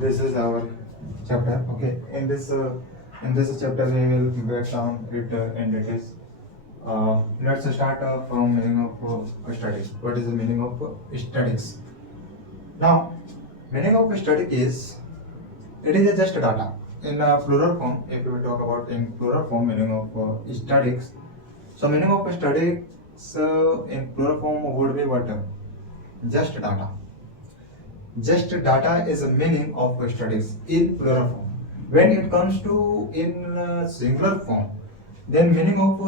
This is our chapter. Okay, in this chapter we will break down it in details. Let's start from meaning of static. What is the meaning of statics? Now, meaning of static is it is just data in plural form. If we talk about in plural form, meaning of statics. So meaning of statics in plural form would be what? Just data. Just data is a meaning of statics in plural form. When it comes to in singular form, then meaning of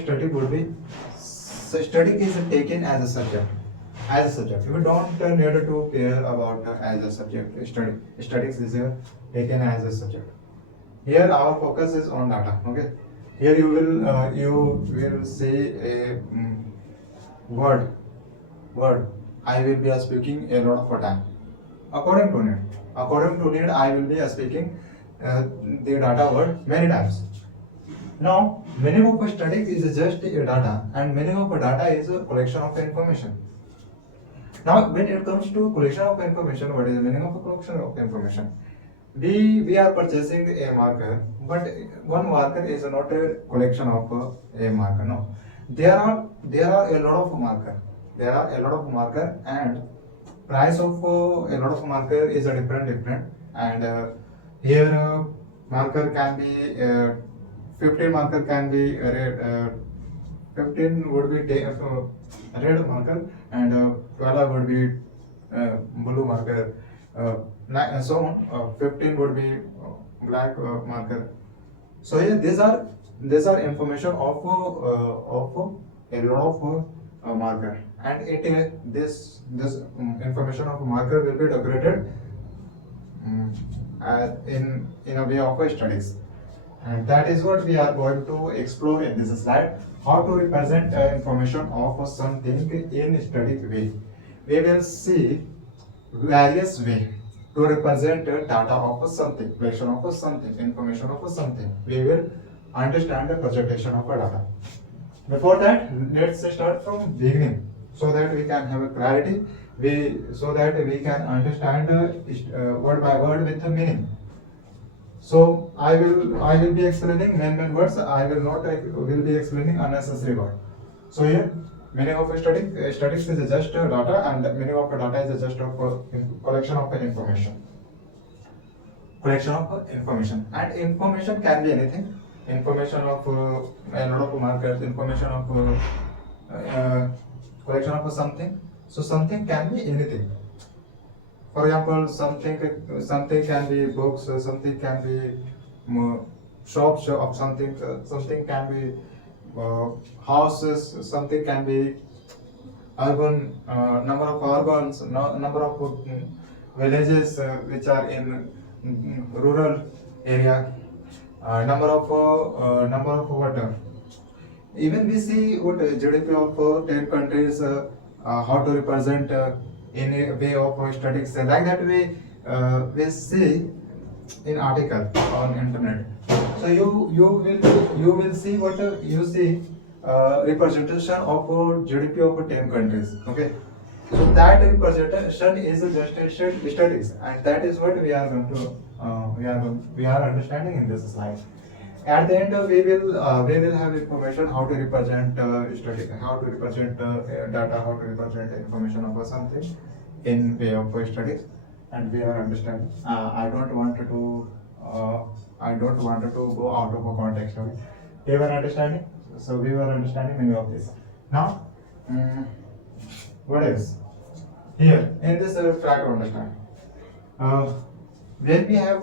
static would be static is taken as a subject. As a subject, we don't need to care about as a subject. Statics is taken as a subject. Here our focus is on data. Okay. Here you will see a word word. I will be speaking a lot of time. According to need, I will be speaking the data word many times. Now, meaning of a static is just a data, and meaning of a data is a collection of information. Now, when it comes to collection of information, what is the meaning of a collection of information? We are purchasing a marker, but one marker is not a collection of a marker. No, there are a lot of marker. There are a lot of marker, and price of a lot of marker is a different, and here marker can be 15 marker can be red. 15 would be red marker, and 12 would be blue marker. So on. 15 would be black marker. So yeah, these are information of a lot of marker, and this information of marker will be decorated in a way of studies. And that is what we are going to explore in this slide. How to represent information of something in static way. We will see various way to represent data of something, collection of something, information of something. We will understand the presentation of a data. Before that, let's start from beginning so that we can have a clarity. So that we can understand word by word with the meaning. So I will be explaining main words. I will not will be explaining unnecessary word. So here meaning of statics is just data, and meaning of data is just a collection of information. Collection of information, and information can be anything. Information of a lot of markers. Information of collection of something. So something can be anything. For example, something can be books, something can be shops of something, something can be houses, something can be urban, number of urbans, number of villages which are in rural area, number of what. Even we see what GDP of 10 countries, how to represent in a way of statistics. Like that we see in article on internet. So you will see what you see representation of GDP of 10 countries. Okay. So that representation is just a statistics, and that is what we are going to we are understanding in this slide. At the end, we will have information how to represent how to represent data, how to represent information about something in way of studies, and we are understanding. I don't want to go out of a context. Okay? We were understanding. So we were understanding many of this. Now, what else? Here in this try to understand. When we have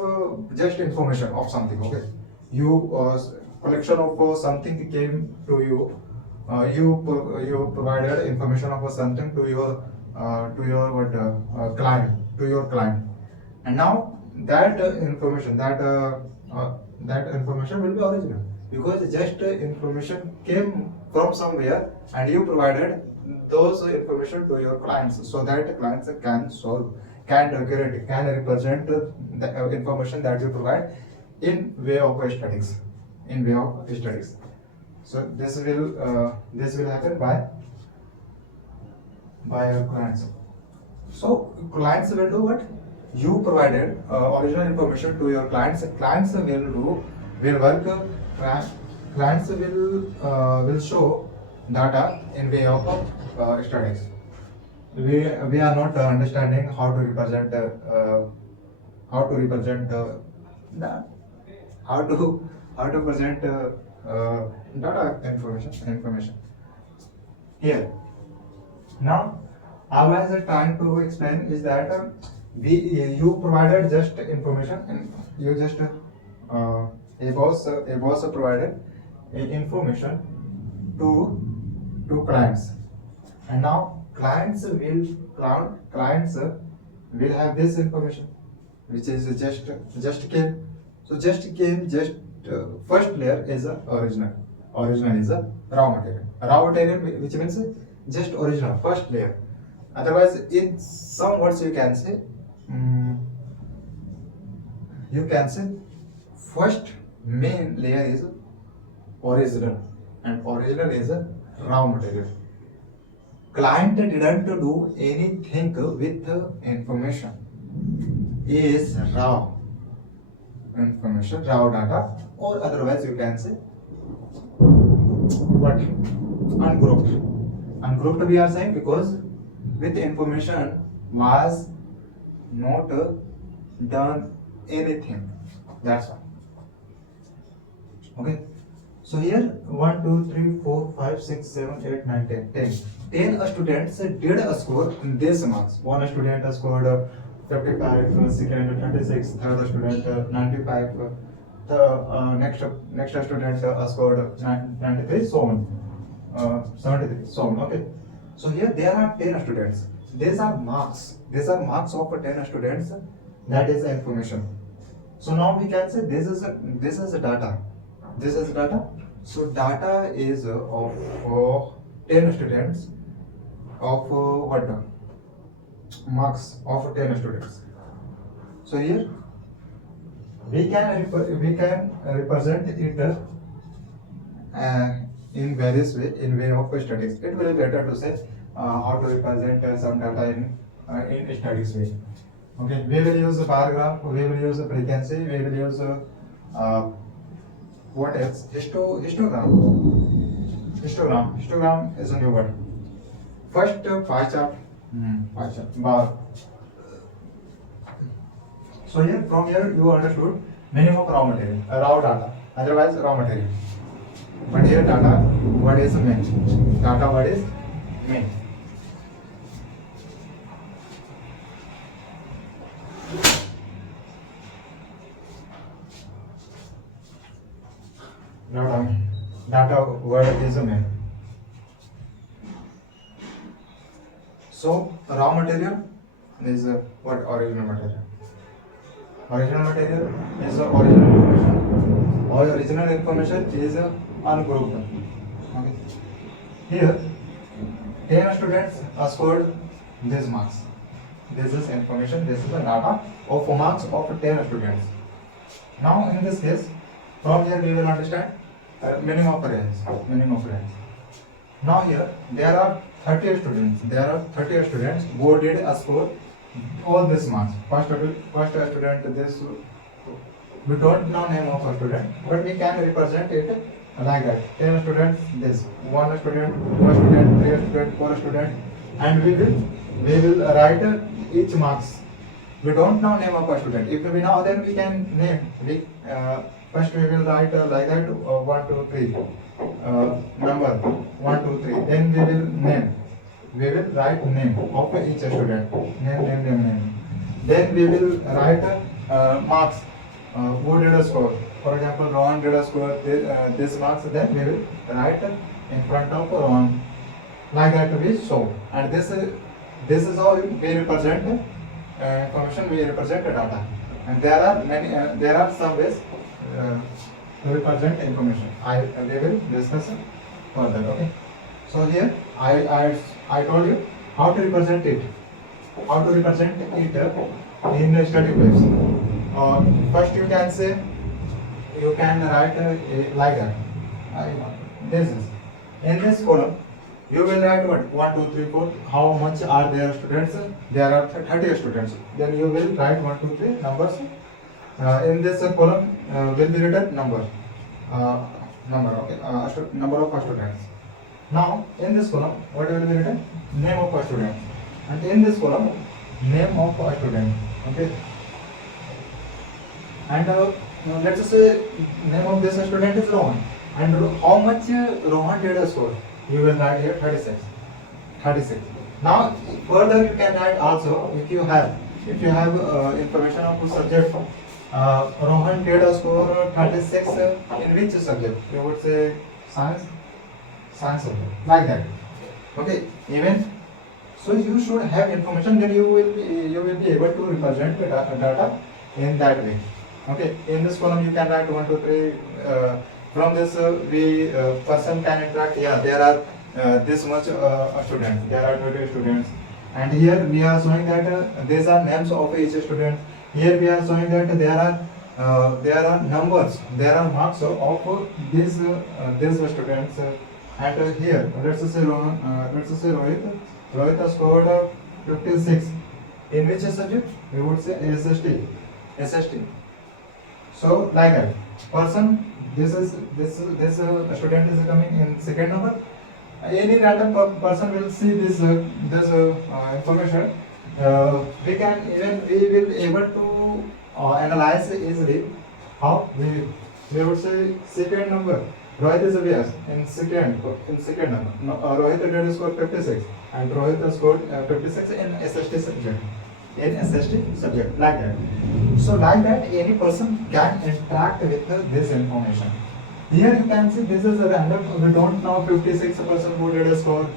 just information of something, okay, you collection of something came to you, you provided information of something to your what client, to your client, and now that that information will be original, because just information came from somewhere and you provided those information to your clients, so that clients can decorate, can represent the information that you provide in way of studies, in way of studies. So this will happen by your clients. So clients will do what? you provided original information to your clients. Clients will work. Clients will show data in way of studies. We are not understanding how to represent how to represent the how to present data information here. Now, I was trying to explain is that you provided just information and you just a boss provided information to clients, and now clients will have this information which is just came. So just came just first layer is a original is a raw material which means just original first layer. Otherwise, in some words you can say first main layer is original and original is a raw material. Client didn't do anything with the information, is raw information, raw data, or otherwise you can say what? Ungrouped. Ungrouped we are saying because with information was not done anything. That's why. Okay. So here 1, 2, 3, 4, 5, 6, 7, 8, 9, 10. 10 students did score this marks. One student scored 55, second 36, third student 95, the next student scored 93, so on, 73, so on. Okay. So here there are 10 students. These are marks. These are marks of 10 students. That is information. So now we can say this is data. This is data. So data is of 10 students of what? Marks of 10 students. So here we can represent it in various way, in way of statistics. It will be better to say how to represent some data in statistics way. Okay, we will use the bar graph, we will use the frequency, we will use what else? Histogram. Histogram is a new word. First pie chart, bar. So here from here you understood meaning of raw material, raw data, otherwise raw material. But here data, what is main? Data, what is main? Data word is main. So raw material is what? Original material. Original material is original information. Or original information is ungrouped. Okay. Here 10 students scored these marks. This is information, this is the data of marks of 10 students. Now in this case, from here we will understand meaning of range. Now here there are 30 students. Who did score all these marks. First student this. We don't know name of a student, but we can represent it like that. 10 students this. 1 student, 2 student, 3 student, 4 student, and we will write each marks. We don't know name of a student. If we know, then we can name. First we will write like that 1, 2, 3 number 1, 2, 3. Then we will name. We will write name of each student. Name. Then we will write marks. Who did a score? For example, Rohan did a score this marks. Then we will write in front of Rohan. Like that we show. And this is how we represent information. We represent data. And there are many. There are some ways to represent information. We will discuss further. Okay. So here I told you how to represent it. How to represent it in static waves. First you can say you can write like that. This is in this column. You will write what? 1, 2, 3, 4. How much are there students? There are 30 students. Then you will write 1, 2, 3 numbers. In this column will be written number. Number, okay. Number of students. Now, in this column, what will be written? Name of a student. And in this column, name of a student. Okay. And let's say name of this student is Rohan. And how much Rohan did a score? You will write here 36. 36. Now, further you can write also if you have information of the subject. Rohan did a score 36 in which subject? You would say science subject, like that. Okay, even so you should have information, then you will be able to represent the data in that way. Okay, in this column you can write 1, 2, 3. From this we person can interact. Yeah, there are this much students. There are 20 students, and here we are showing that these are names of each student. Here we are showing that there are numbers, there are marks of these students. And here, let's say Rohit has scored 56. In which subject? We would say SST. So like that, person. This student is coming in second number. Any random person will see this information. We will able to analyze easily. How we would say second number. Rohit is a VS in second number. No, Rohit did score 56 and Rohit has scored 56 in SST subject. Like that. So like that, any person can interact with this information. Here you can see this is a random. We don't know 56 person who did a score.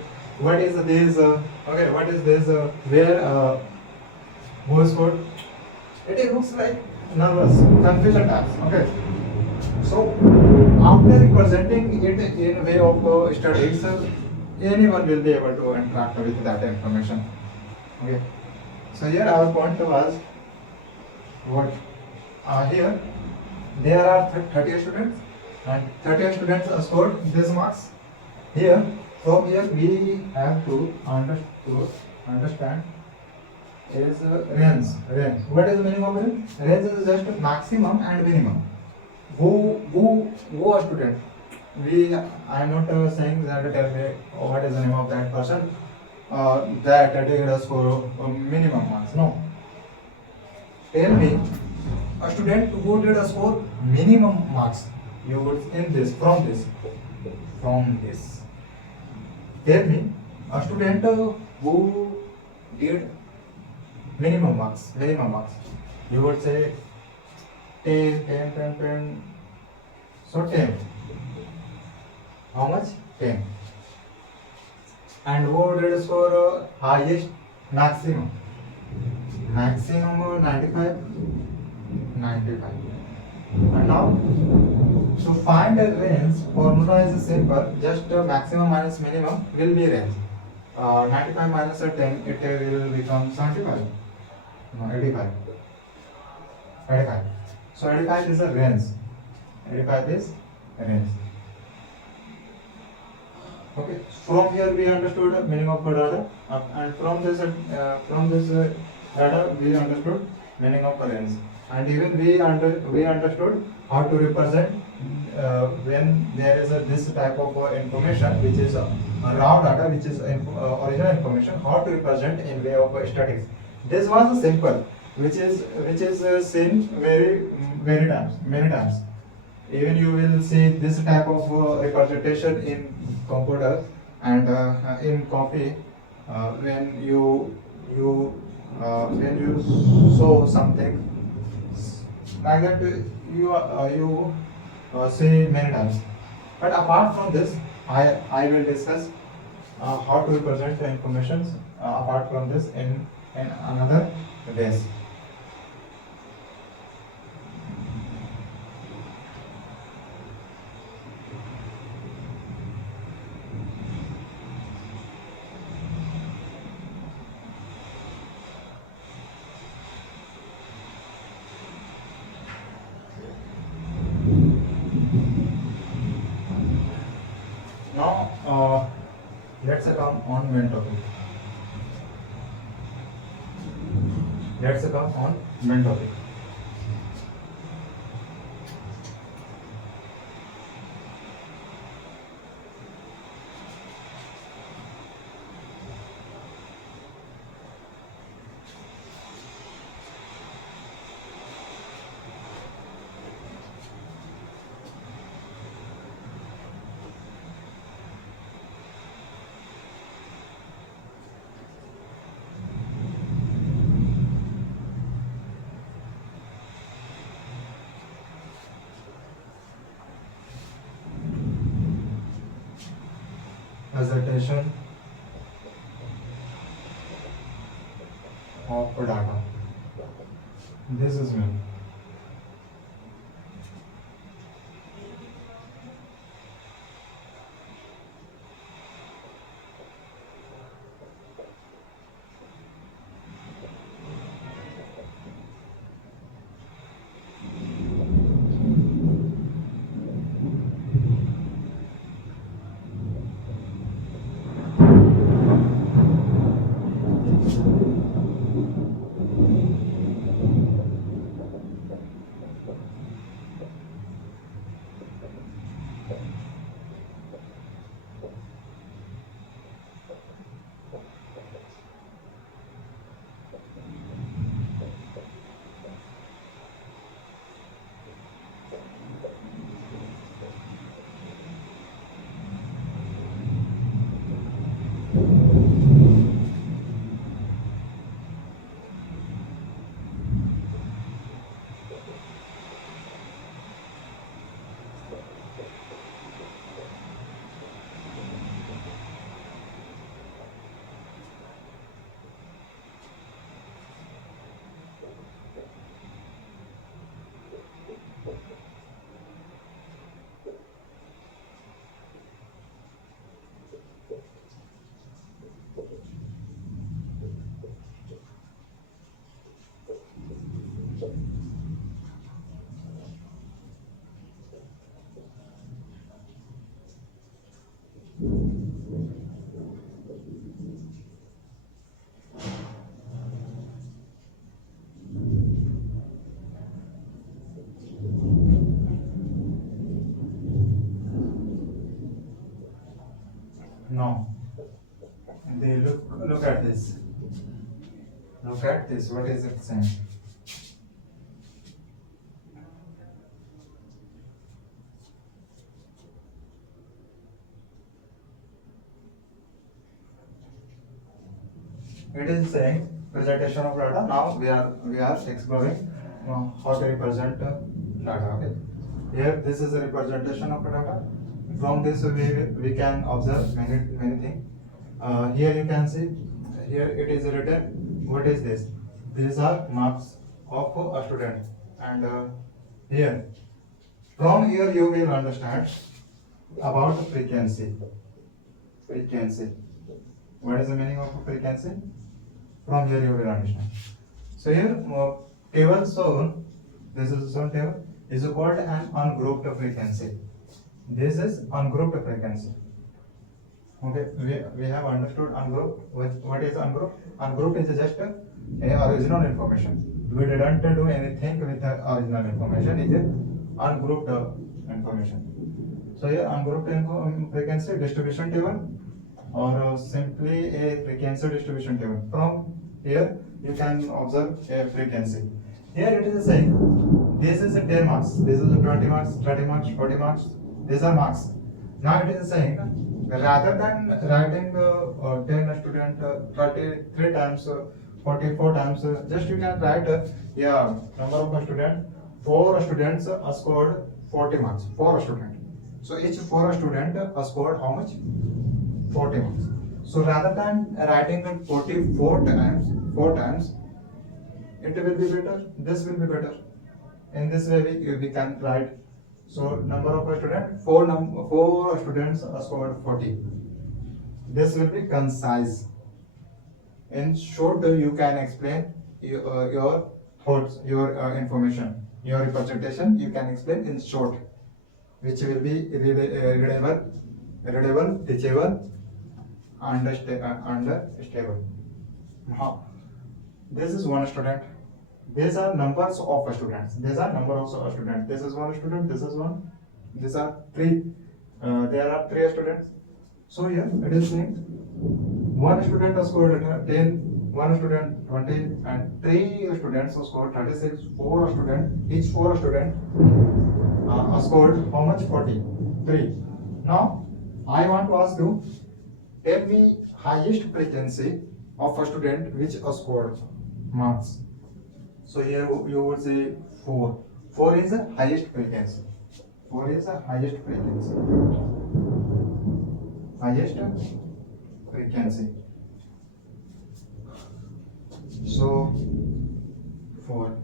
What is this? Okay, what is this? Where who scored? It looks like nervous, confusion types. Okay. So after representing it in a way of studies, anyone will be able to interact with that information. Okay. So here our point was what? Here there are 30 students and 30 students scored these marks. Here, from here we have to understand is range. What is the meaning of range? Range is just maximum and minimum. Who a student? I am not saying that tell me what is the name of that person. That did a score minimum marks. No. Tell me a student who did a score minimum marks. You would in this from this. Tell me a student who did minimum marks. You would say 10. So 10. How much? 10. And who did score highest maximum? Maximum 95. And now to find a range, formula is simple. Just maximum minus minimum will be range. 95 minus 10, it will become 75. No, 85. So 85 is a range. 85 is a range. Okay. From here we understood meaning of data, and from this data we understood meaning of range, and even we understood how to represent when there is this type of information which is raw data, which is original information, how to represent in way of statics. This was simple, which is seen many times. Even you will see this type of representation in computer and in copy when you show something like that. You see many times. But apart from this, I will discuss how to represent the information apart from this in another days. Now let's on main topic. Let's come on main topic. Presentation of data. This is me. Now, they look at this. Look at this. What is it saying? It is saying presentation of data. Now we are exploring how to represent data. Okay. Here this is a representation of data. From this we can observe many things. Here you can see. Here it is written. What is this? These are marks of a student. And here, from here you will understand about frequency. Frequency. What is the meaning of frequency? From here you will understand. So here table shown, this is shown table, is called an ungrouped frequency. This is ungrouped frequency. Okay, we have understood ungrouped. What is ungrouped? Ungrouped is just a original information. We didn't do anything with the original information. It is ungrouped information. So here ungrouped frequency distribution table, or simply a frequency distribution table. From here you can observe a frequency. Here it is saying this is a 10 marks, this is a 20 marks, 30 marks, 40 marks. These are marks. Now it is saying rather than writing 10 student 33 times 44 times, just you can write number of student. 4 students scored 40 marks. 4 student. So each 4 student scored how much? 40 marks. So rather than writing it 44 times, 4 times, it will be better. This will be better. In this way we can write. So number of students, 4 students scored 40. This will be concise. In short, you can explain your thoughts, your information, your representation. You can explain in short, which will be readable, teachable, understable. Now, this is one student. These are numbers of students. These are numbers of students. This is one student. This is one. These are three. There are three students. So here it is saying one student has scored 10, one student 20, and three students have scored 36. Four students, each four student scored how much? 40. 3. Now I want to ask you, tell me highest frequency of a student which scored marks. So here you would say 4. 4 is the highest frequency. 4 is the highest frequency. Highest frequency. So 4.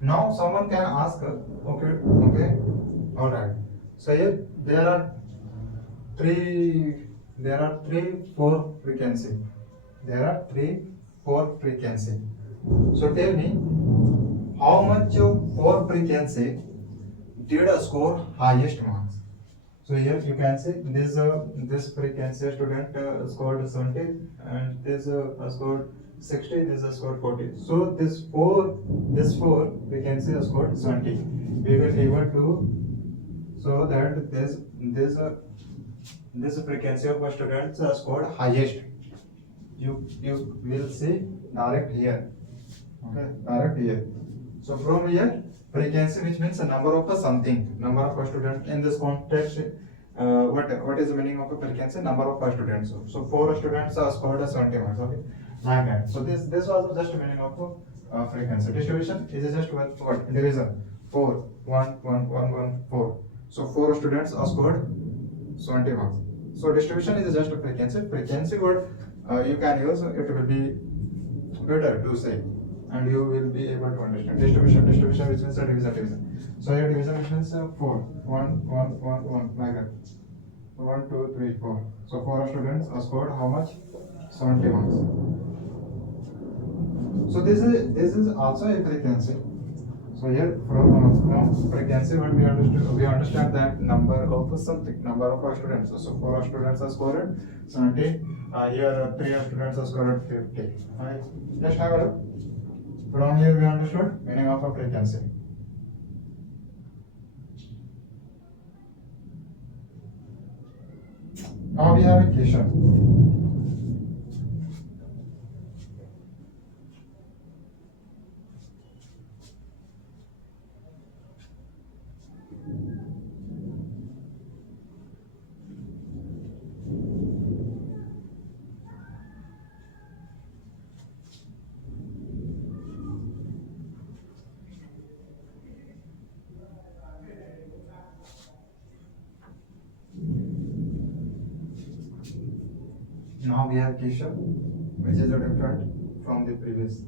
Now someone can ask, okay, all right. So here there are three, 4 frequency. There are 3, 4 frequency. So tell me, how much of 4 frequency did score highest marks? So here you can say this frequency student scored 70, and this scored 60, this scored 40. So this 4 frequency scored 70. We will able to, so that this frequency of students scored highest. You will see direct here. Okay, direct here. So from here, frequency, which means a number of something, number of students in this context. What is the meaning of a frequency? Number of students. So 4 students are scored 70 marks. Okay, like that. So this was just the meaning of frequency. Distribution is just what? Division. 4, 1, 1, 1, 1, 4. So 4 students are scored 70 marks. So distribution is just a frequency. Frequency word you can use. It will be better to say, and you will be able to understand. Distribution which means a division. So your division which means 4, 1, 1, 1, 1, like that. 1, 2, 3, 4. So 4 students are scored how much? 70 marks. So this is also a frequency. So here from frequency, what we understand that number of something, number of students. So 4 students are scored 70. Here 3 students are scored 50. Right? Just have a look. From here we understood meaning of a frequency. Now we have a question. Now we have question which is different from the previous.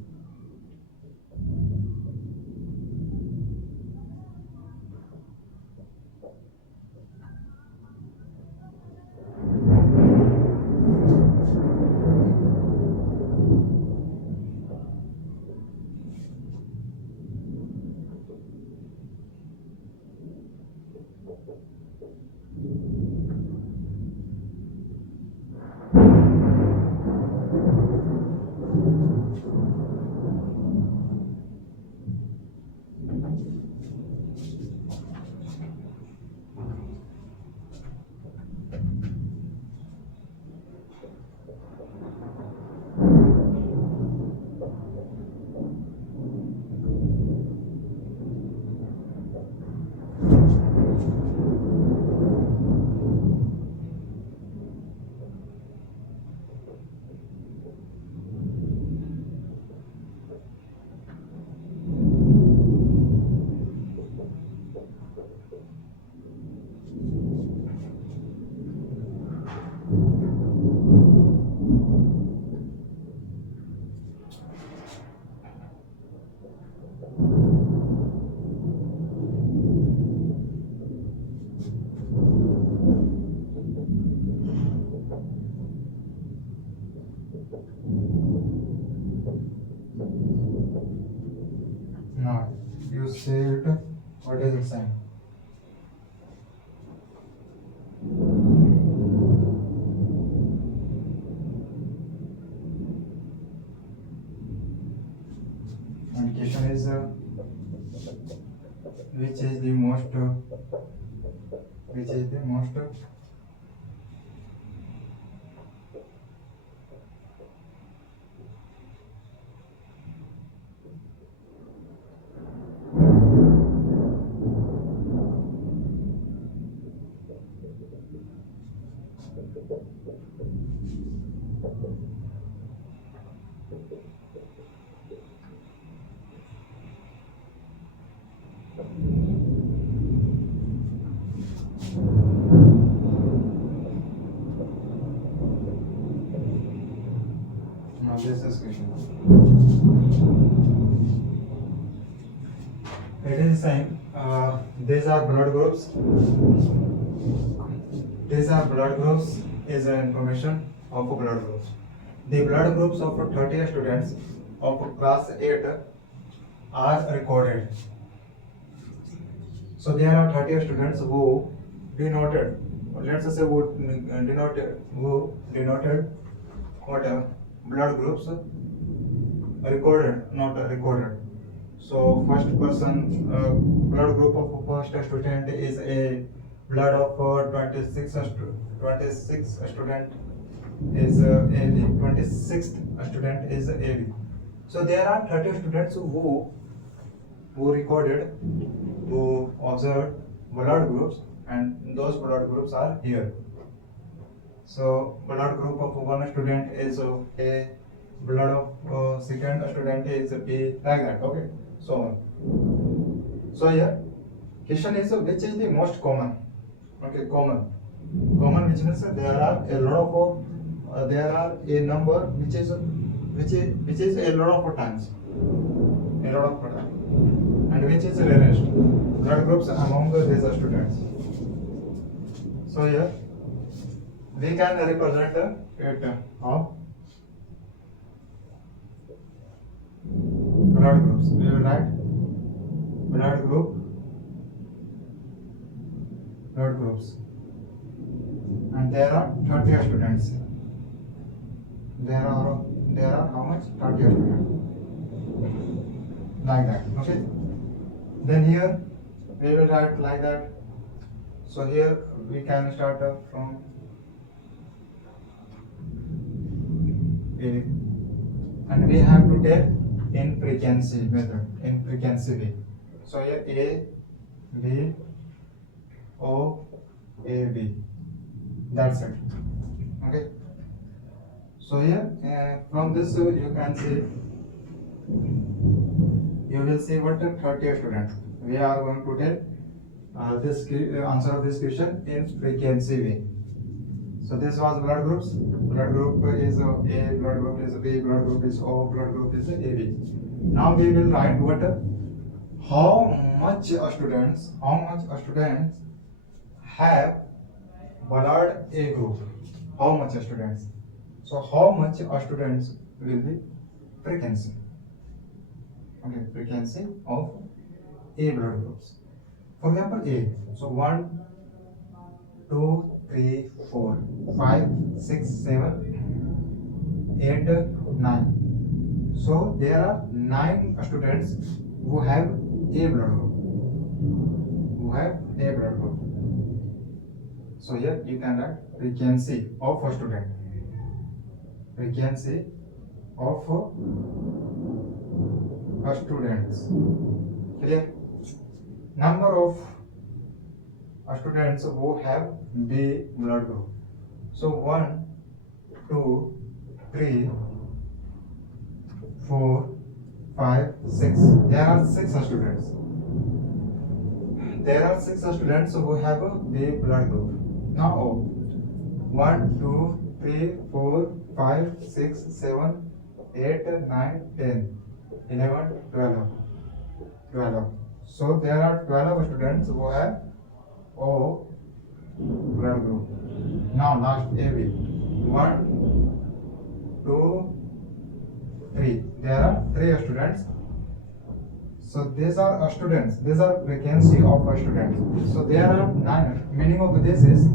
Now you saved, what is it saying? which is the most now this is question. It is saying these are blood groups. These are blood groups is information of blood groups. The blood groups of 30 students of class 8 are recorded. So there are 30 students who denoted, let's say who denoted what blood groups recorded, not recorded. So first person blood group of first student is a blood of 26 student is AB, 26th student is AB. So there are 30 students who recorded, who observed blood groups, and those blood groups are here. So blood group of one student is A, blood of second student is B, like that. Okay, so on. So here question is which is the most common? Okay, common which means there are a lot of there are a number which is a lot of times, and which is rarest blood groups among these students. So here we can represent it of blood groups. We will write blood groups, and there are 30 students. There are how much? 30 students, like that. Okay, then here we will write like that. So here we can start from A, and we have to take in frequency method, in frequency way. So here A, B, O, A, B, that's it. Okay, so here from this you can see, you will see what 30 students. We are going to take this answer of this question in frequency way. So this was blood groups. Blood group is A, blood group is B, blood group is O, blood group is AB. Now we will write what how much students have blood A group. How much students? So how much students will be frequency? Okay, frequency of A blood groups. For example, A. So 1, 2, 3, 4, 5, 6, 7, 8, 9. So there are 9 students who have A blood group. So here you can write frequency of a student. Frequency of students. Clear? Number of students who have B blood group. So 1, 2, 3, 4, 5, 6. There are 6 students. There are 6 students who have a B blood group. Now 1, 2, 3, 4, 5, 6, 7, 8, 9, 10, 11, 12. So there are 12 students who have O blood group. Now last AB. 1, 2, 3. There are 3 students. So these are students. These are frequency of students. So there are 9. Meaning of this is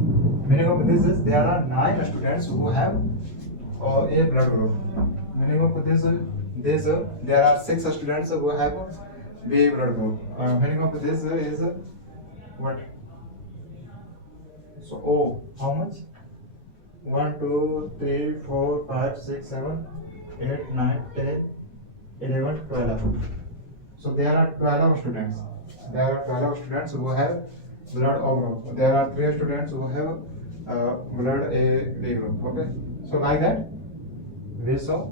there are 9 students who have A blood group. Meaning of this there are 6 students who have B blood group. Meaning of this is what? So O, how much? 1, 2, 3, 4, 5, 6, 7, 8, 9, 10, 11, 12. So there are 12 students. There are 12 students who have blood O group. There are 3 students who have blood A B group. Okay. So like that, we saw.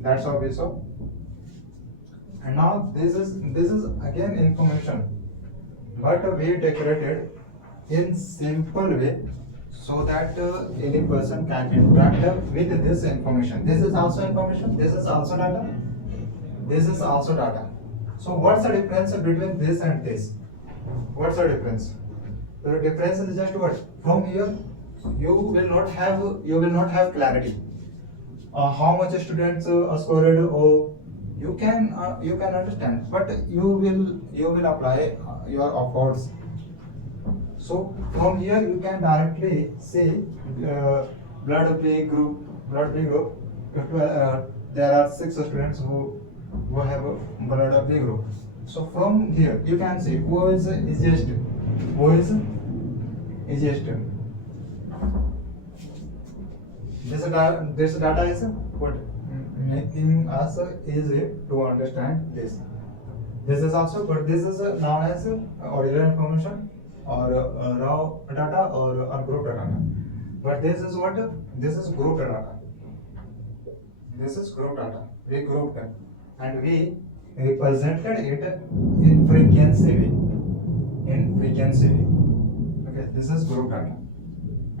That's how we saw. And now this is again information, but we decorated in simple way so that any person can interact with this information. This is also information. This is also data. This is also data. So what's the difference between this and this? What's the difference? The difference is just what? From here, you will not have clarity. How much students scored? Oh, you can understand, but you will apply your efforts. So from here you can directly see blood B group. There are 6 students who have a blood B group. So from here you can see who is easiest. Who is easiest. This data is what making us easy to understand this. This is also, but this is known as original information or raw data or ungrouped data. But this is what? This is grouped data. This is grouped data. We grouped it and we represented it in frequency way. In frequency way. Okay, this is grouped data,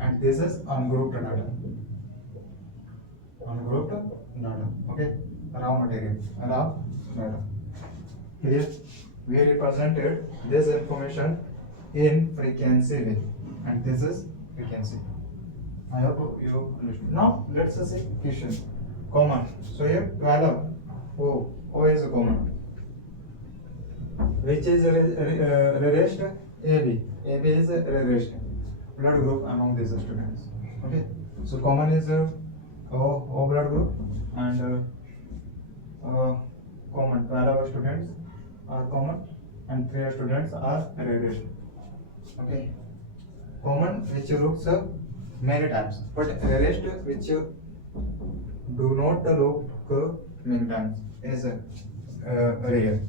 and this is ungrouped data. Ungrouped data. Okay, raw material, raw data. Here we represented this information in frequency way, and this is frequency. I hope you understood. Now let's see question. Common. So here 12. O is common. Which is rarest? AB. AB is rarest blood group among these students. Okay. So common is O blood group, and common 12 students are common and 3 students are rarest. Okay. Common which looks many times, but rarest which do not look many times is rare.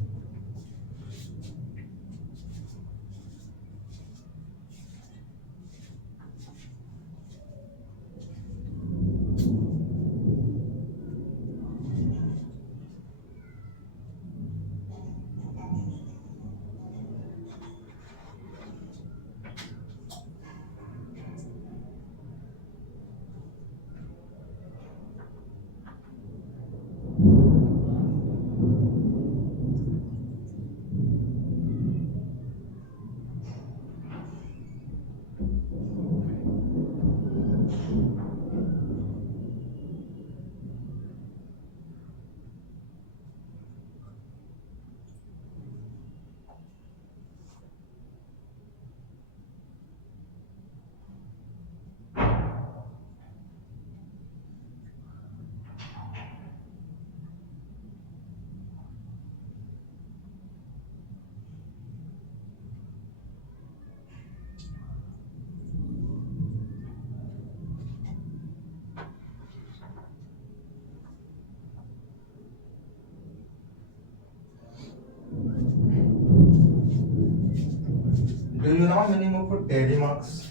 Do you know meaning of daily marks?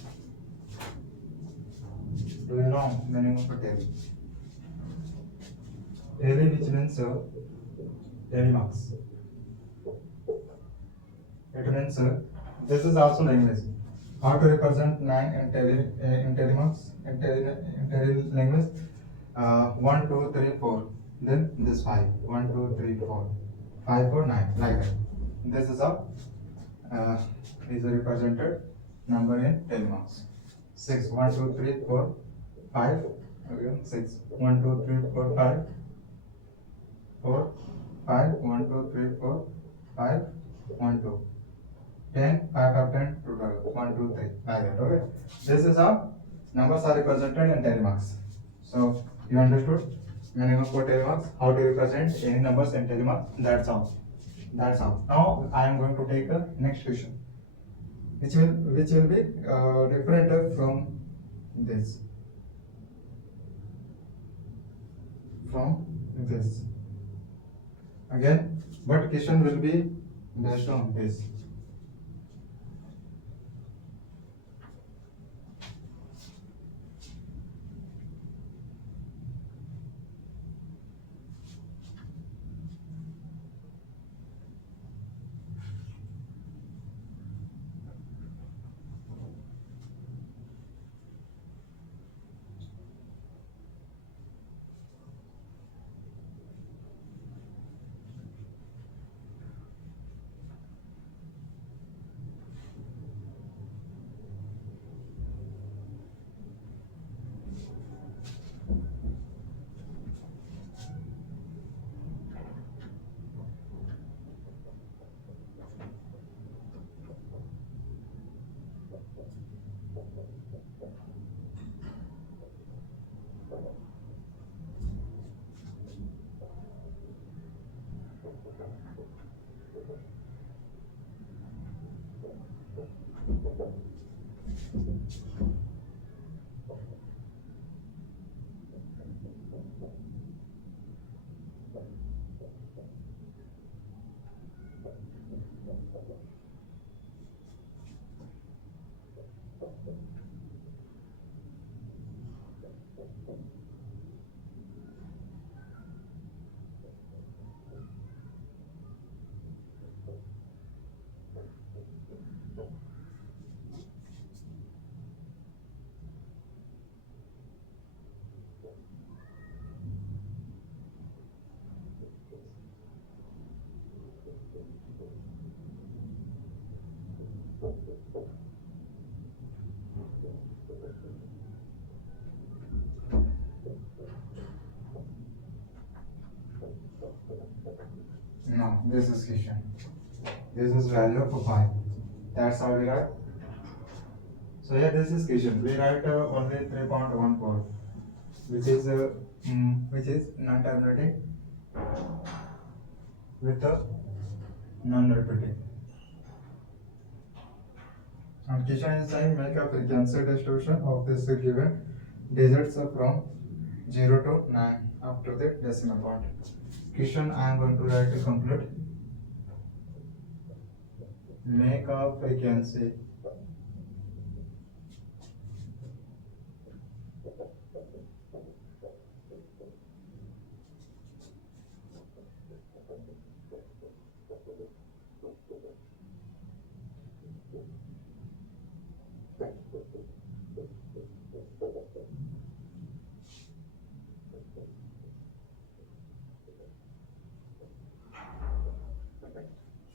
Do you know meaning of daily? Daily, which means daily marks. It means this is also language. How to represent 9 in daily marks in daily language? 1, 2, 3, 4. Then this 5. 1, 2, 3, 4. 5, 4, 9. Like that. This is how is a represented number in 10 marks. 6, 1, 2, 3, 4, 5, again 6, 1, 2, 3, 4, 5, 4, 5, 1, 2, 3, 4, 5, 1, 2, 10, 5, 5, 10, 12, 1, 2, 3, like that. Okay. This is how numbers are represented in 10 marks. So you understood meaning of 10 marks, how to represent any numbers in 10 marks. That's all. That's all. Now I am going to take the next question, which will be different from this from this again, but question will be based on this. No, this is question. This is value of pi. That's how we write. So yeah, this is question. We write only 3.14, which is non-terminating with the non-repeating. And question is saying make a frequency distribution of this given digits from 0 to 9 after the decimal point. Question I am going to write to complete. Make a frequency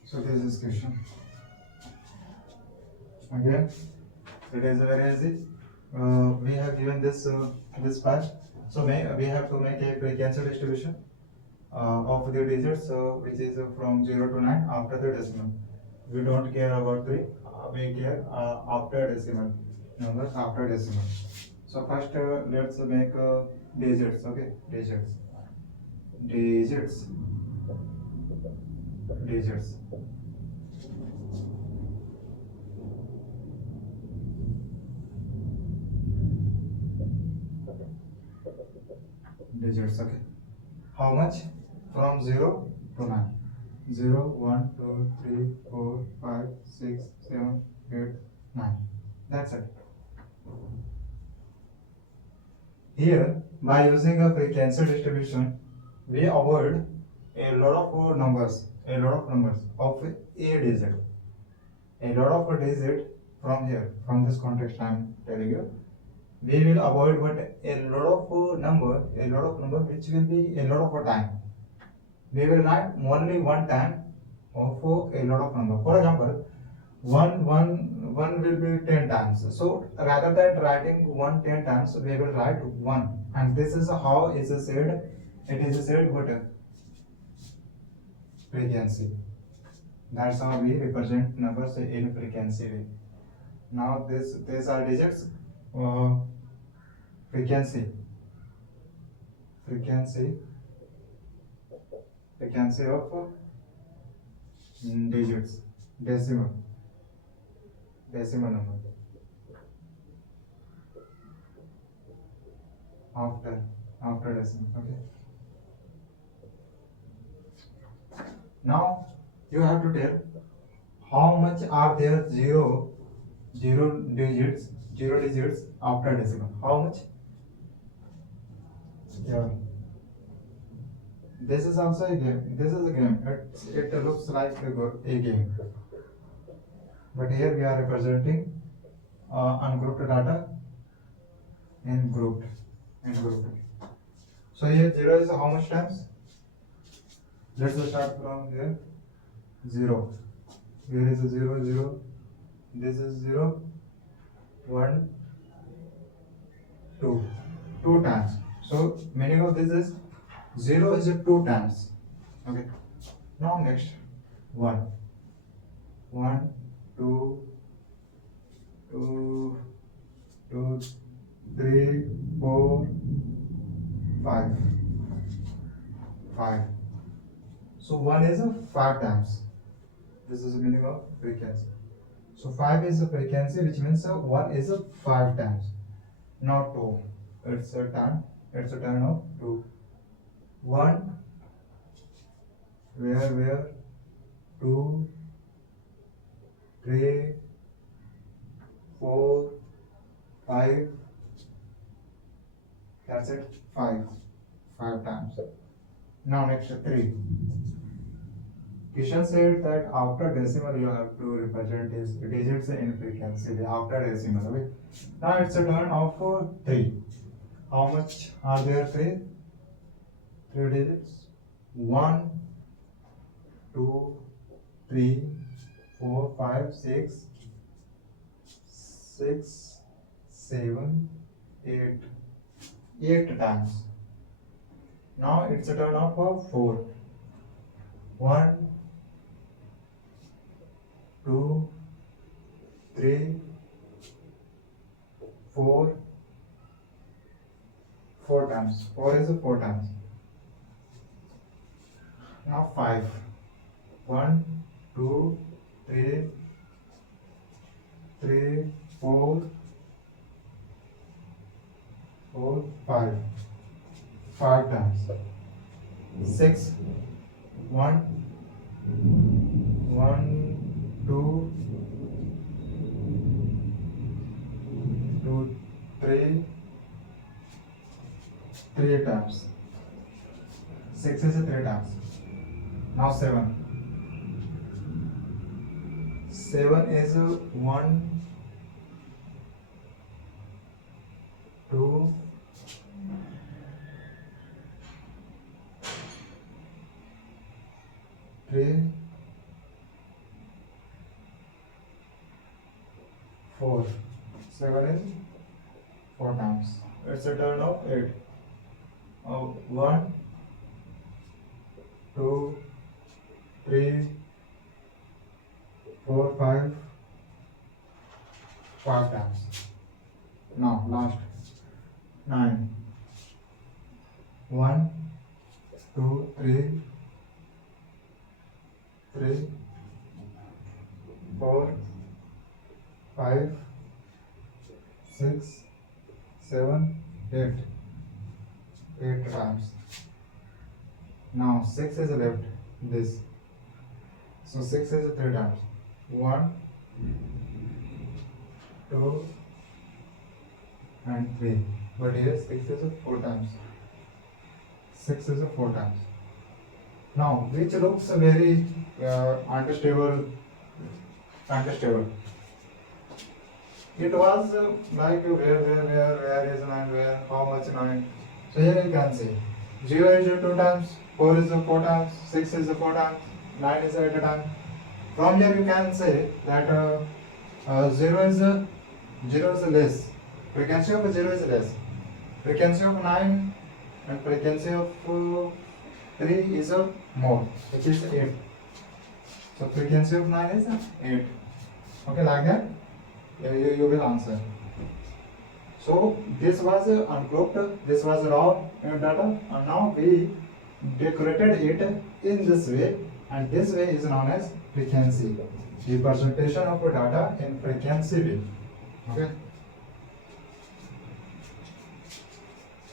So this is question. Again, it is very easy. We have given this part. So we have to make a frequency distribution of the digits, which is from 0 to 9 after the decimal. We don't care about the we care after decimal numbers after decimal. So first let's make digits. Okay, digits, digits, digits. Digits, okay. How much? From 0 to 9. 0, 1, 2, 3, 4, 5, 6, 7, 8, 9. That's it. Here, by using a frequency distribution, we avoid a lot of numbers of a digit. A lot of digit from here, from this context I am telling you. We will avoid but a lot of number which will be a lot of time. We will write only one time of a lot of number. For example, one will be 10 times. So rather than writing 10 times, we will write 1. And this is how it is said. It is said what frequency. That's how we represent numbers in frequency way. Now these are digits. Frequency, frequency of digits, decimal number after decimal. Okay. Now you have to tell how much are there zero digits after decimal. How much? Yeah. This is also a game. This is a game. It looks like a game. But here we are representing ungrouped data in grouped. So here 0 is how much times? Let's start from here. 0. Here is a 0, 0. This is 0, 1, 2. 2 times. So meaning of this is 0 is 2 times. Okay. Now next 1. 1, 2, 2, 2, 3, 4, 5. 5. So 1 is 5 times. This is the meaning of frequency. So 5 is the frequency, which means 1 is 5 times. Now 2. It's a turn of 2. 1. Where? 2, 3, 4, 5. That's it. 5 times. Now next 3. Kishan said that after decimal you have to represent his digits in frequency after decimal. Okay. Now it's a turn of 3. How much are there? 3 digits. 1, 2, 3, 4, 5, 6, 7, 8. 8 times. Now it's a turn of 4. 1, 2, 3, 4. 4 times. 4 is 4 times. Now 5. 1, 2, 3, 4, 5. 5 times. 6. 1, 2, 3. 3 times. 6 is 3 times. Now 7. 7 is 1, 2, 3, 4. 7 is 4 times. It's a turn of 8. 1, 2, 3, 4, 5 times. Now last 9. 1, 2, 3, 4, 5, 6, 7, 8. 8 times. Now 6 is left. This. So 6 is 3 times. 1, 2, and 3. But here 6 is 4 times. 6 is 4 times. Now, which looks very understable. It was like where is 9, where, how much 9. So here you can see 0 is 2 times, 4 is 4 times, 6 is 4 times, 9 is 8 times. From here you can say that 0 is less. Frequency of 0 is less. Frequency of 9 and frequency of 3 is more, which is 8. So frequency of 9 is 8. Okay, like that you will answer. So this was ungrouped, this was raw data, and now we decorated it in this way, and this way is known as frequency. Representation of data in frequency way. Okay.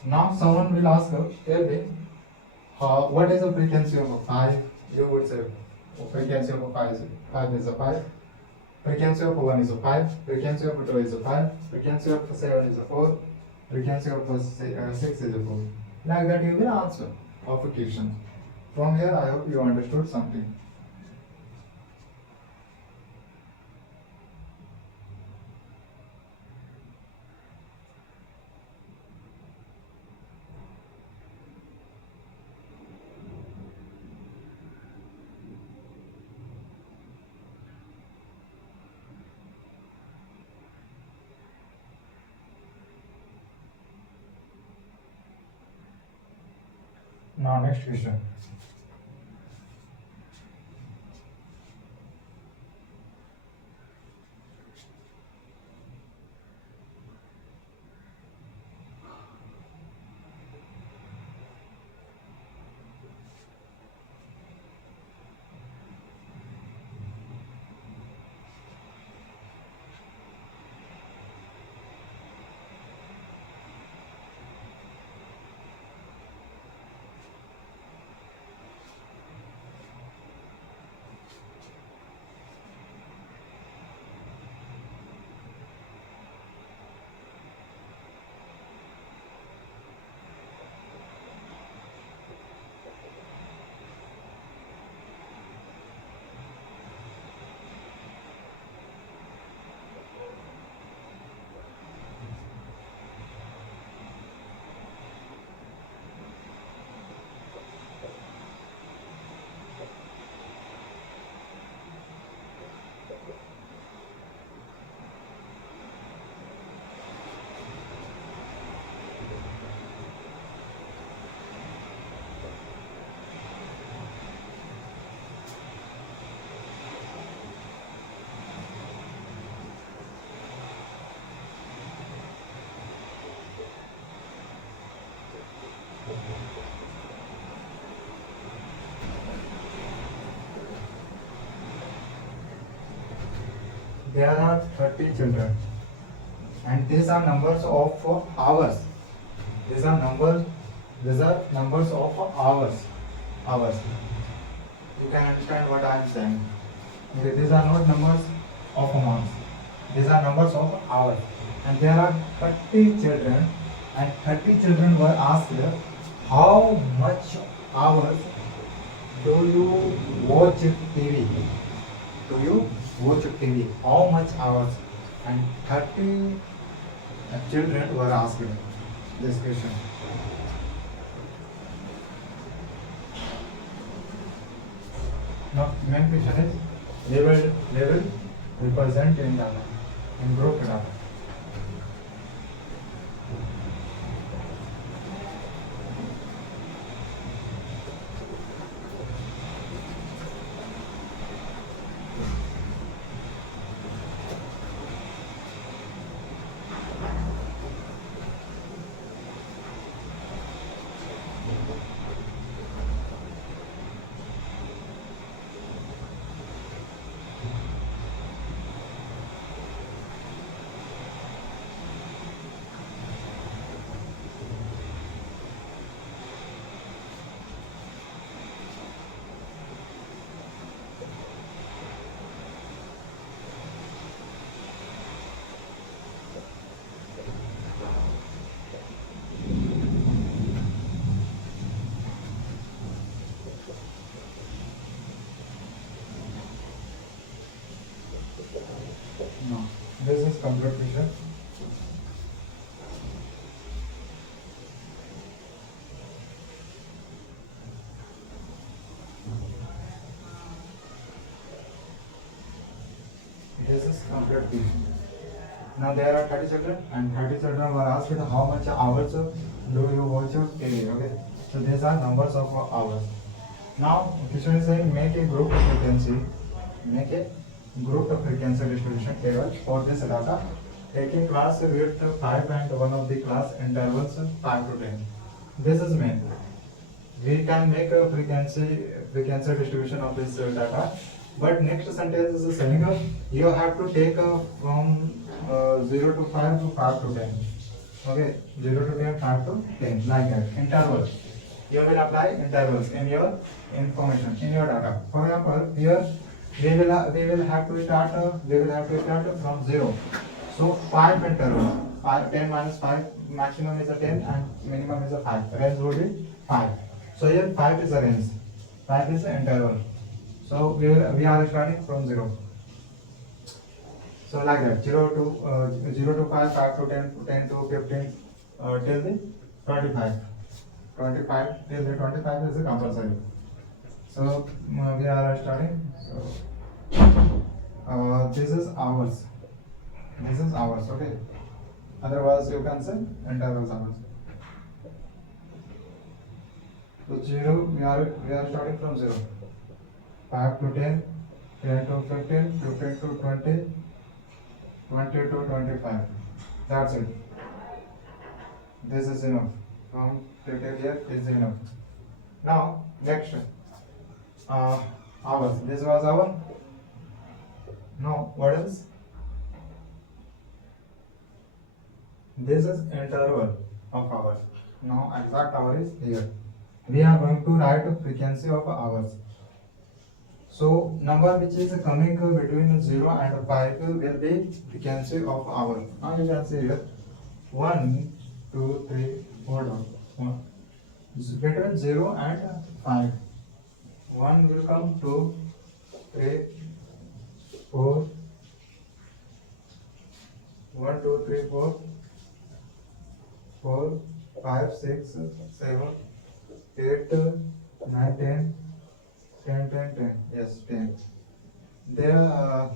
Now someone will ask, tell me, what is the frequency of a 5? You would say frequency of a 5 is a 5. Frequency of 1 is a 5. Frequency of 2 is a 5. Frequency of 7 is a 4. Frequency of 6 is a 4. Like that you will answer of a question. From here I hope you understood something. Now next question. There are 30 children, and these are numbers of hours. These are numbers of hours. Hours. You can understand what I am saying. Okay, these are not numbers of months. These are numbers of hours. And there are 30 children, and 30 children were asked, how much hours do you watch TV? Do you watch TV? How much hours? And 30 children were asked this question. Now, main question is level represent in data, in group data. No, this is computer vision. This is computer vision. Now there are 30 children, and 30 children were asked how much hours do you watch TV. Okay, so these are numbers of hours. Now question is saying make a group of frequency, make a group of frequency distribution table for this data. Take a class with 5 and one of the class intervals 5 to 10. This is main. We can make a frequency distribution of this data But next sentence is saying you have to take from 0 to 5 to 5 to 10. Okay, 0 to 10, 5 to 10, like that. Interval. You will apply intervals in your information, in your data. For example, here we will have to start from 0. So 5 intervals. 5, 10 minus 5, maximum is a 10 and minimum is a 5. Range would be 5. So here 5 is a range. 5 is the interval. So we are starting from 0. So like that, 0 to 5, 5 to 10, 10 to 15, till the 25. 25 till the 25 is the compulsory. So we are starting. So this is hours. This is hours. Okay. Otherwise, you can say intervals hours. So 0, we are starting from 0. 5 to 10, 10 to 15, 15 to 20, 20 to 25. That's it. This is enough. From till here is enough. Now next hours. This was hour. Now what else? This is interval of hours. Now exact hour is here. We are going to write frequency of hours. So number which is coming between 0 and 5 will be frequency of hour. Now you can see here 1, 2, 3, 4 down. Between 0 and 5. 1 will come 2, 3, 4. 1, 2, 3, 4. 4, 5, 6, 7, 8, 9, 10. 10, 10, 10. Yes, 10. There are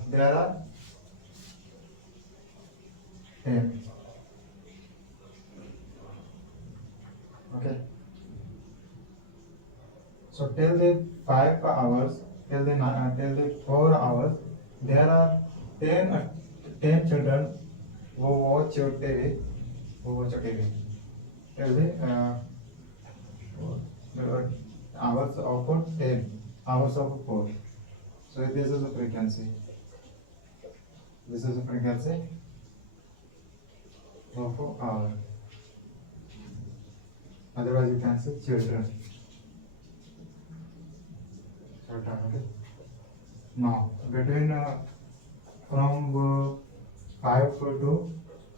10. Okay. So till the 5 hours, till the 4 hours, there are 10 children who watch TV. Till the hours of 10. Hours of 4. So this is the frequency. This is the frequency of hour. Otherwise, you can say children. Okay. Now between from 5 to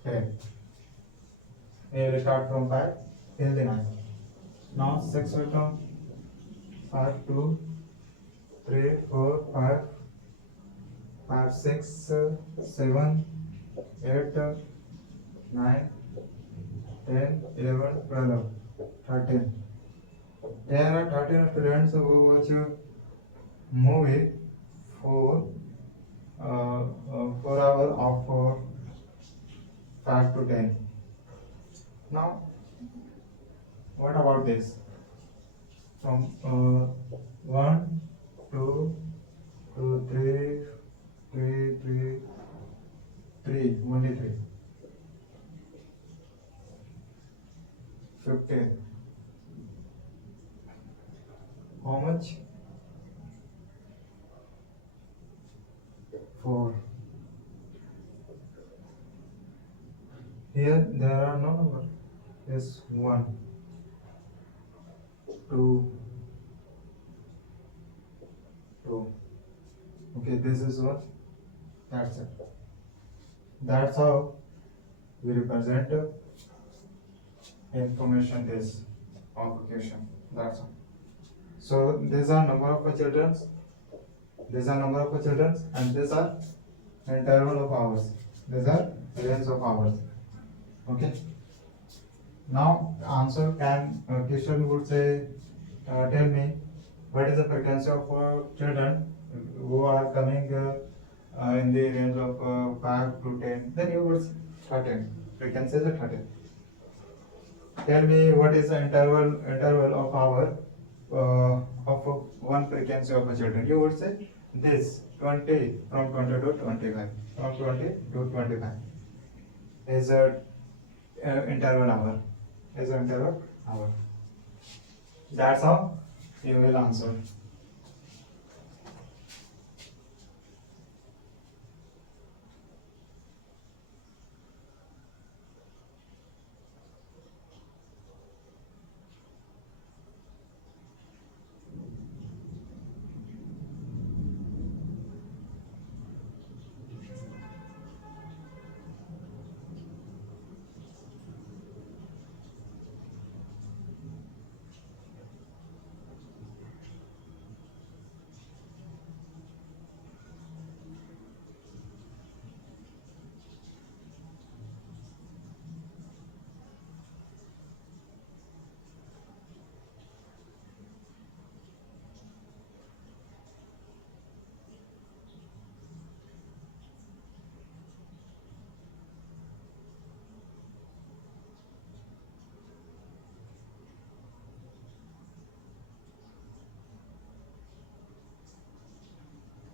10. We will start from 5 till the 9. Now 6 will come. 5 to 3, 4, 5, 5, 6, 7, 8, 9, 10, 11, 12, 13. There are 13 students who watch movie for 4 hours of 5 to 10. Now, what about this? From 1, 2, 3, only 3. 15. How much? 4. Here there are no number. Yes, 1, 2, 2. Okay, this is what? That's it. That's how we represent information is of question. That's all. So these are number of children. These are number of children, and these are interval of hours. These are range of hours. Okay. Now answer can question would say, tell me what is the frequency of children who are coming in the range of 5 to 10. Then you would 13. Frequency is 13. Tell me what is the interval of hour of one frequency of a children. You would say this 20 from 20 to 25. From 20 to 25 is a interval hour. Is an interval hour. That's how you will answer.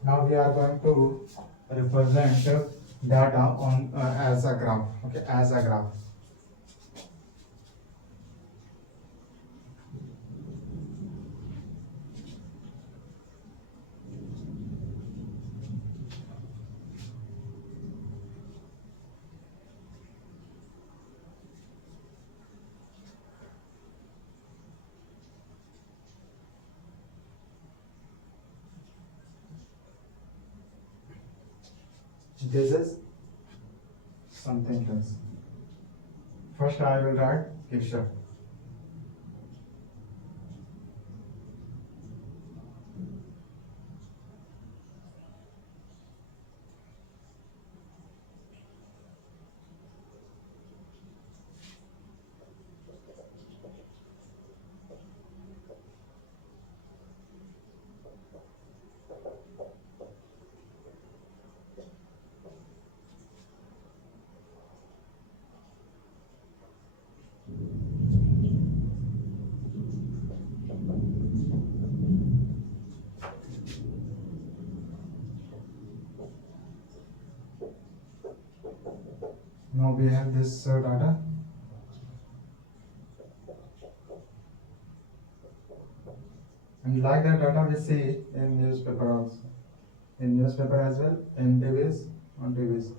Now we are going to represent data on as a graph. Okay, as a graph. This is something else. First, I will write picture. Now we have this data. And like that data we see in newspaper also. In newspaper as well, in TVs, on TVs.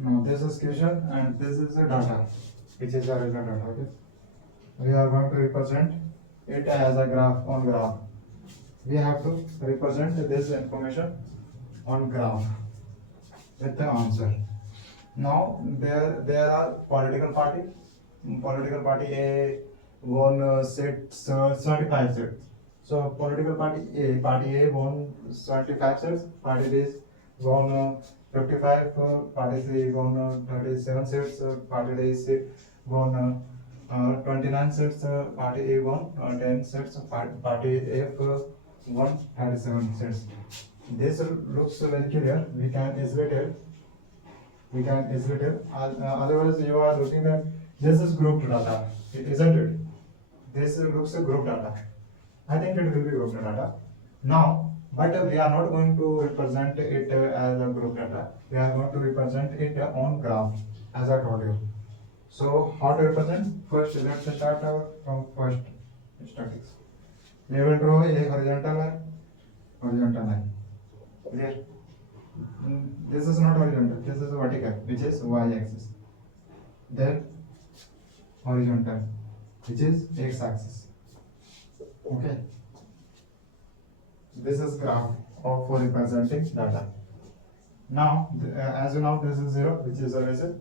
Now this is question and this is the data, which is the original data. Okay. We are going to represent it as a graph on graph. We have to represent this information on graph with the answer. Now there are political party. Political party A won seats 75 seats. So political party A won 75 seats. Party B won 55. Party C won 37 seats. Party D won 29 seats. Party A won 10 seats. Party F won 37 seats. This looks very clear. We can easily tell. Otherwise, you are looking at this is group data, isn't it? This looks a group data. I think it will be group data. Now, but we are not going to represent it as a group data. We are going to represent it on graph, as I told you. So, how to represent? First, let's start from first statics. We will draw a horizontal line. Clear? This is not horizontal, this is vertical, which is y-axis. Then horizontal, which is x-axis. Okay. This is graph of representing data. Now, as you know, this is 0, which is a reason.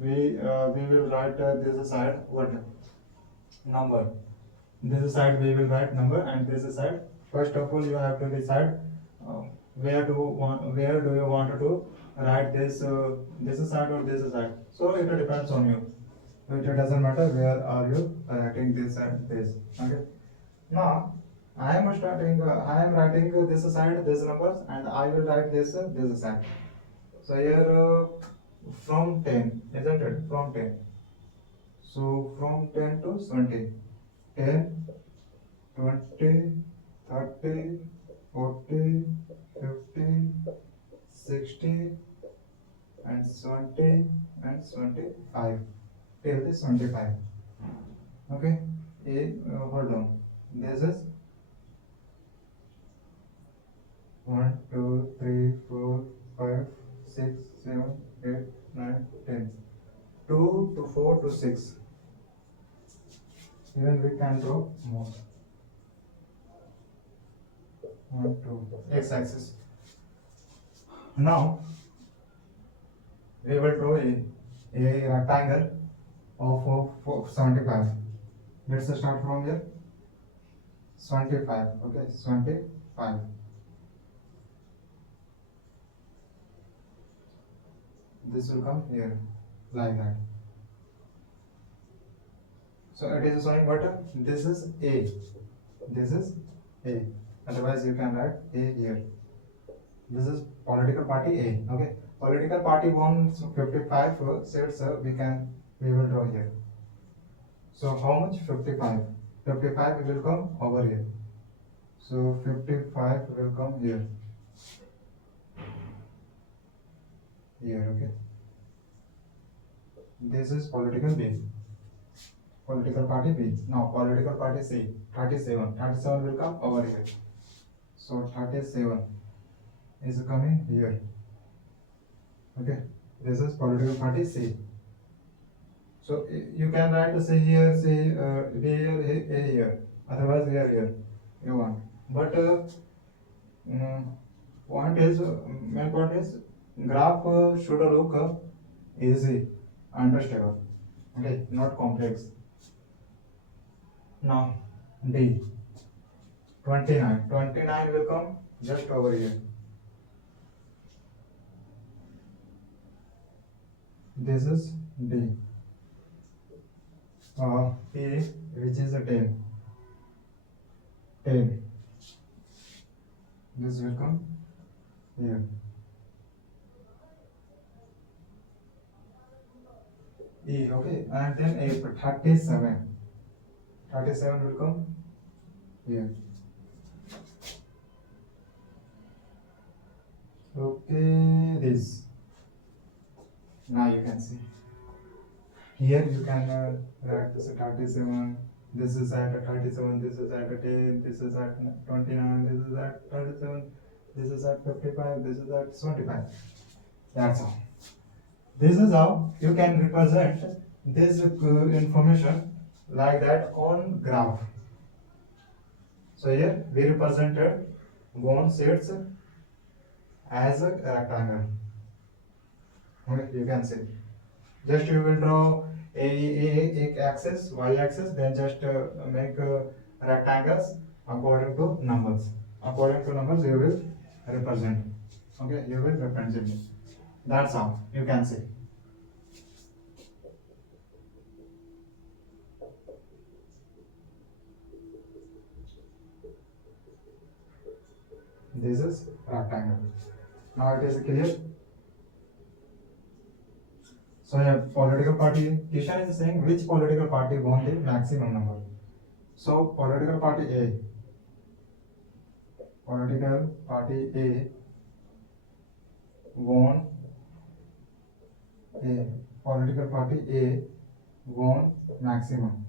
We will write this side what number. This side we will write number, and this side. First of all, you have to decide where do you want to write this side or this side. So it depends on you. It doesn't matter where are you writing this and this. Okay. Now I am writing this side, this numbers, and I will write this side. So here from 10, isn't it? From 10. So from 10 to 20. 10, 20, 30, 40, 50, 60, and 70, and 75. Till this 25. Okay. Hold on. This is 1, 2, 3, 4, 5, 6, 7, 8, 9, 10. 2 to 4 to 6. Even we can draw more. 1, 2, x-axis. Now we will draw a rectangle of 75. Let's start from here. 75. Okay, 75. this will come here, like that. So it is showing what? This is A. This is A. Otherwise you can write A here. This is political party A. Okay. Political party won 55 seats. We will draw here. So how much? 55. 55 will come over here. So 55 will come here. Here, okay. This is political B. Political party B. Now political party C. 37. 37 will come over here. So 37 is coming here. Okay. This is political party C. So you can write C here, C here, A here. Otherwise here. You want. But main point is graph should look easy, understandable. Okay, not complex. Now D. 29. 29 will come just over here. This is D. A, which is a 10. 10. This will come here. E, okay, and then A, 37. 37 will come here. Okay, this. Now you can see. Here you can write this 37. This is at 37. This is at 10. This is at 29. This is at 37. This is at 55. This is at 75. That's all. This is how you can represent this information like that on graph. So here we represented one sets as a rectangle. Okay, you can see. Just you will draw a axis, y axis, then just make rectangles according to numbers. According to numbers, you will represent. Okay, you will represent it. That's how you can see. This is rectangle. Now it is clear. So a political party, question is saying which political party won the maximum number. So political party A won political party A won maximum.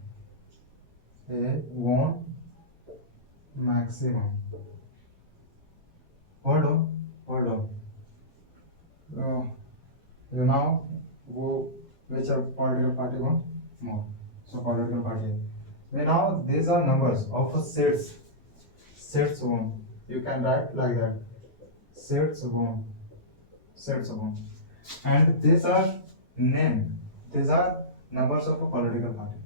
A won maximum. Hold on. You now go which political party won more. So political party. Now these are numbers of sets. Sets won. You can write like that. Sets won. And these are name. These are numbers of a political party.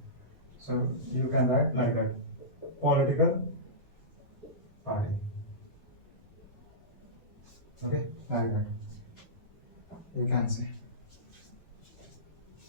So you can write like that. Political party. Okay, like that. You can see.